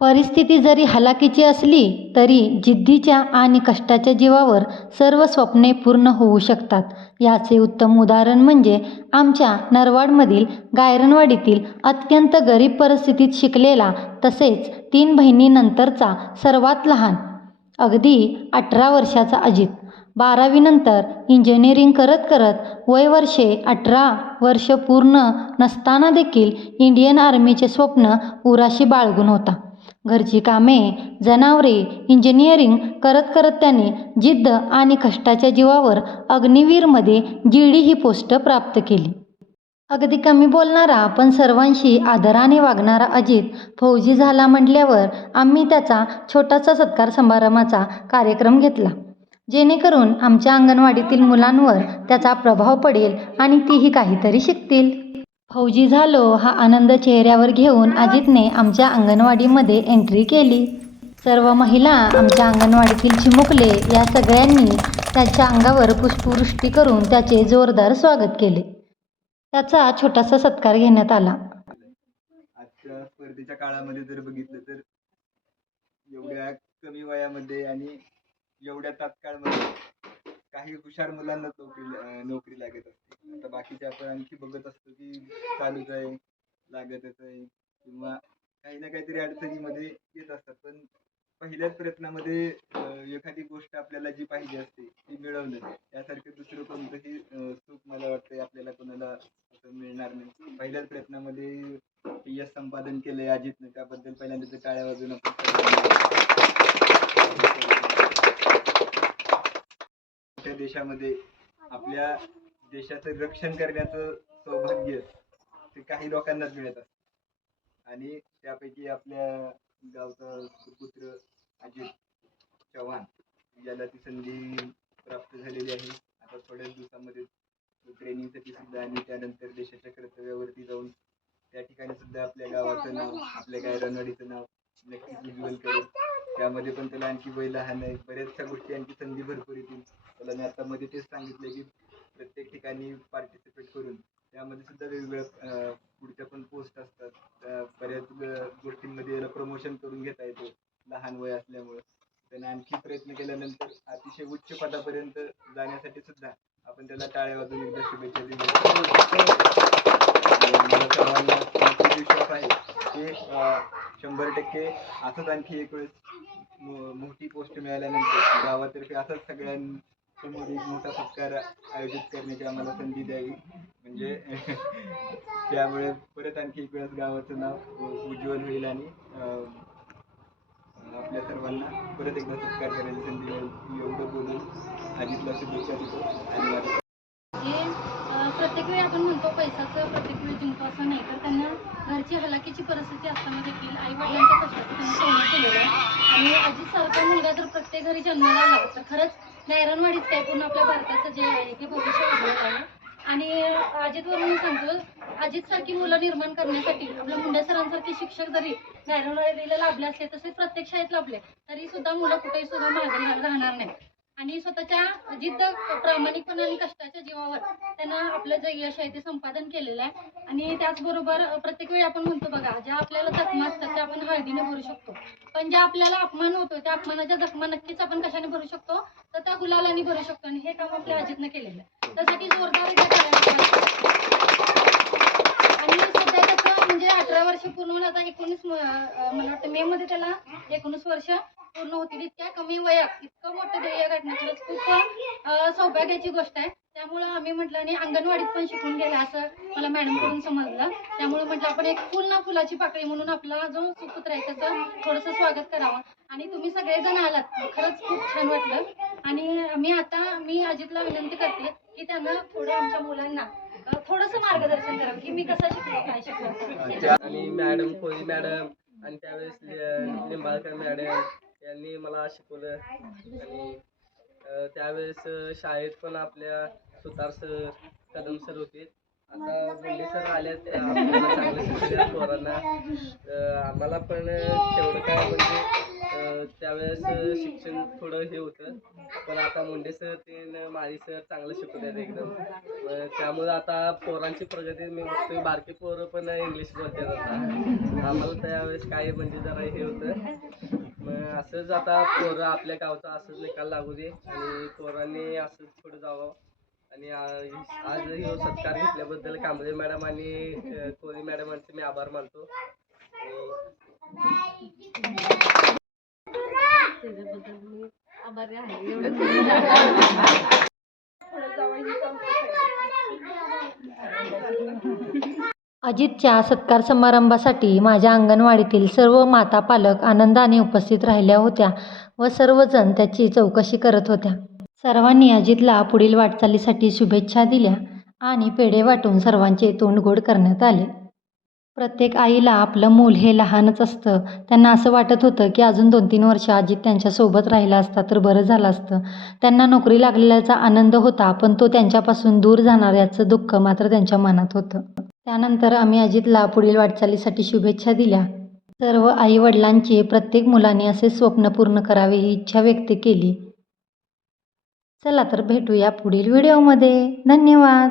परिस्थिती जरी हलाखीची असली तरी जिद्दीच्या आणि कष्टाच्या जीवावर सर्व स्वप्ने पूर्ण होऊ शकतात. याचे उत्तम उदाहरण म्हणजे आमच्या नरवाडमधील गायरनवाडीतील अत्यंत गरीब परिस्थितीत शिकलेला तसेच 3 बहिणींनंतरचा सर्वात लहान, अगदी 18 वर्षाचा अजित. 12वी नंतर इंजिनिअरिंग करत करत वर्षे 18 वर्ष पूर्ण नसताना देखील इंडियन आर्मीचे स्वप्न उराशी बाळगून होता. घरची कामे, जनावरे, इंजिनिअरिंग करत करत त्याने जिद्द आणि कष्टाच्या जीवावर अग्निवीरमध्ये GD ही पोस्ट प्राप्त केली. अगदी कमी बोलणारा पण सर्वांशी आदराने वागणारा अजित फौजी झाला म्हटल्यावर आम्ही त्याचा छोटासा सत्कार समारंभाचा कार्यक्रम घेतला, जेणेकरून आमच्या अंगणवाडीतील मुलांवर त्याचा प्रभाव पडेल आणि तीही काहीतरी शिकतील. फौजी झालो हा आनंद चेहऱ्यावर घेऊन अजितने आमच्या अंगणवाडीमध्ये एंट्री केली. सर्व महिला आमच्या अंगणवाडीतील चिमुकले या सगळ्यांनी त्याच्या अंगावर पुष्पवृष्टी करून त्याचे जोरदार स्वागत केले. त्याचा छोटासा सत्कार घेण्यात आला. आजच्या स्पर्धेच्या काळामध्ये जर बघितलं तर एवढ्या कमी वयामध्ये आणि एवढ्या तात्काळमध्ये काही हुशार मुलांना नोकरी लागत असते. आता बाकीचे आपण आणखी बघत असतो की चालूच आहे, लागतच आहे, किंवा काही ना काहीतरी अडचणीमध्ये येत असतात. पण पहिल्याच प्रयत्नामध्ये एखादी गोष्ट आपल्याला जी पाहिजे असते ती मिळवणं यासारखं दुसरं कोणतंही सुख मला वाटतंय आपल्याला कोणाला असं मिळणार नाही. पहिल्याच प्रयत्नामध्ये यश संपादन केलंय अजितने, त्याबद्दल पहिल्यांदा टाळ्या वाजवून मोठ्या देशामध्ये आपल्या देशाचं रक्षण करण्याचं सौभाग्य ते काही लोकांनाच मिळत असतं आणि त्यापैकी आपल्या गावचा सुपुत्र अजित चव्हाण ज्याला ती संधी प्राप्त झालेली आहे. आता थोड्याच दिवसामध्ये ट्रेनिंगसाठी सुद्धा आणि त्यानंतर देशाच्या कर्तव्यावरती जाऊन त्या ठिकाणी सुद्धा आपल्या गावाचं नाव, आपल्या गायरनवाडीचं नाव नक्कीच उज्ज्वल करेल. त्यामध्ये पण त्याला आणखी वय लहान आहे, बऱ्याचशा गोष्टी आणखी संधी भरपूर येतील त्याला. मी आता मध्ये तेच सांगितलं की प्रत्येक ठिकाणी पार्टिसिपेट करून त्यामध्ये सुद्धा वेगवेगळ्या पुढच्या पण पोस्ट असतात. बऱ्याच गोष्टींमध्ये याला प्रमोशन करून घेता येतो लहान वय असल्यामुळे. त्याने आणखी प्रयत्न केल्यानंतर अतिशय उच्च पदापर्यंत जाण्यासाठी सुद्धा आपण त्याला टाळ्या वाजवून एकदा शुभेच्छा दिल्या. मला सर्वांना विश्वास आहे की 100% असंच आणखी एक वेळेस मोठी पोस्ट मिळाल्यानंतर गावातर्फे असंच सगळ्यांसमोर एक मोठा सत्कार आयोजित करण्याची आम्हाला संधी द्यावी, म्हणजे त्यामुळे परत आणखी एक वेळेस गावाचं नाव उज्ज्वल होईल आणि आपल्या सर्वांना परत एकदा सत्कार करायची संधी मिळेल. एवढं बोलून अजितला शुभेच्छा देतो. आणि प्रत्येक वेळी आपण म्हणतो पैशाचं प्रत्येक वेळी जिंकतो असं नाही, तर त्यांना घरची हलाखीची परिस्थिती असताना देखील आई वडिलांच्या कष्टाचं त्यांनी सोनं केलेलं आहे. आणि अजित सारखा मुलगा जर प्रत्येक घरी जन्माला आला तर खरंच गायरनवाडीच काय पूर्ण आपल्या भारताचं जे आहे ते भविष्य उज्ज्वल आहे. आणि अजितवरून सांगतो, अजित सारखी मुलं निर्माण करण्यासाठी आपल्या मुंडे सरांसारखे शिक्षक जरी गायरनवाडीला लाभले असले तसेच प्रत्येक शाळेत लाभले तरी सुद्धा मुलं कुठेही सुद्धा मागे राहणार नाही. आणि स्वतःच्या जिद्द, प्रामाणिकपणा आणि कष्टाच्या जीवावर त्यांना आपलं जे यश आहे ते संपादन केलेलं आहे. आणि त्याचबरोबर प्रत्येक वेळी आपण म्हणतो बघा, ज्या आपल्याला जखमा असतात त्या आपण हळदीने भरू शकतो, पण ज्या आपल्याला अपमान होतो त्या अपमानाच्या जखमा नक्कीच आपण कशाने भरू शकतो, तर त्या गुलालाने भरू शकतो. आणि हे काम आपल्या अजितने केलेलं आहे. त्यासाठी जोरदार आणि सध्या त्याचं म्हणजे 18 वर्ष पूर्ण होऊन आता 19 मला वाटतं मे मध्ये त्याला 19 वर्ष पूर्ण होतील. इतक्या कमी वयात इतकं मोठं ध्येय गाठणं खरंच खूप सौभाग्याची गोष्ट आहे. त्यामुळं आम्ही म्हटलं, आणि अंगणवाडीत पण शिकून गेला असं मला मॅडमकडून समजलं. त्यामुळे म्हटलं आपण एक फुल ना फुलाची पाकळी म्हणून आपला जो सुपुत्र आहे त्याचं थोडंसं स्वागत करावं. आणि तुम्ही सगळेजण आलात, खरंच खूप छान वाटलं. आणि मी अजितला विनंती करते की त्यांना थोडं आमच्या मुलांना थोडंसं मार्गदर्शन करावं की मी कसं शिकलो, काय शिकलो. आणि मॅडम कोळी मॅडम आणि त्यावेळेस लिंबाळकर मॅडम यांनी मला शिकवलं. आणि त्यावेळेस शाळेत पण आपल्या सुतार सर, कदम सर होते. आता बोंडे सर आल्यात आपल्याला चांगलं शिकवलं पोरांना. आम्हाला पण तेवढं काय म्हणजे त्यावेळेस शिक्षण थोडं हे होतं, पण आता मुंडे सर ते माळी सर चांगलं शिकवतात एकदम. त्यामुळे आता पोरांची प्रगती मी बघतोय, बारकी पोरं पण इंग्लिश बोलतात आता. आम्हाला त्यावेळेस काय म्हणजे जरा हे होतं. मग असंच आता पोरं आपल्या गावचा असंच निकाल लागू दे आणि पोरांनी असंच पुढे जावं. आणि आज हे सत्कार घेतल्याबद्दल कांबळे मॅडम आणि कोळी मॅडमांचे मी आभार मानतो. अजितच्या सत्कार समारंभासाठी माझ्या अंगणवाडीतील सर्व माता पालक आनंदाने उपस्थित राहिल्या होत्या व सर्वजण त्याची चौकशी करत होत्या. सर्वांनी अजितला पुढील वाटचालीसाठी शुभेच्छा दिल्या आणि पेढे वाटून सर्वांचे तोंड गोड करण्यात आले. प्रत्येक आईला आपलं मूल हे लहानच असतं. त्यांना असं वाटत होतं की अजून 2-3 वर्ष अजित त्यांच्यासोबत राहिला असता तर बरं झालं असतं. त्यांना नोकरी लागलेल्याचा आनंद होता, पण तो त्यांच्यापासून दूर जाणार याचं दुःख मात्र त्यांच्या मनात होतं. त्यानंतर आम्ही अजितला पुढील वाटचालीसाठी शुभेच्छा दिल्या. सर्व आई-वडिलांचे प्रत्येक मुलाने असे स्वप्न पूर्ण करावे ही इच्छा व्यक्त केली. चला तर भेटूया पुढील व्हिडिओमध्ये. धन्यवाद.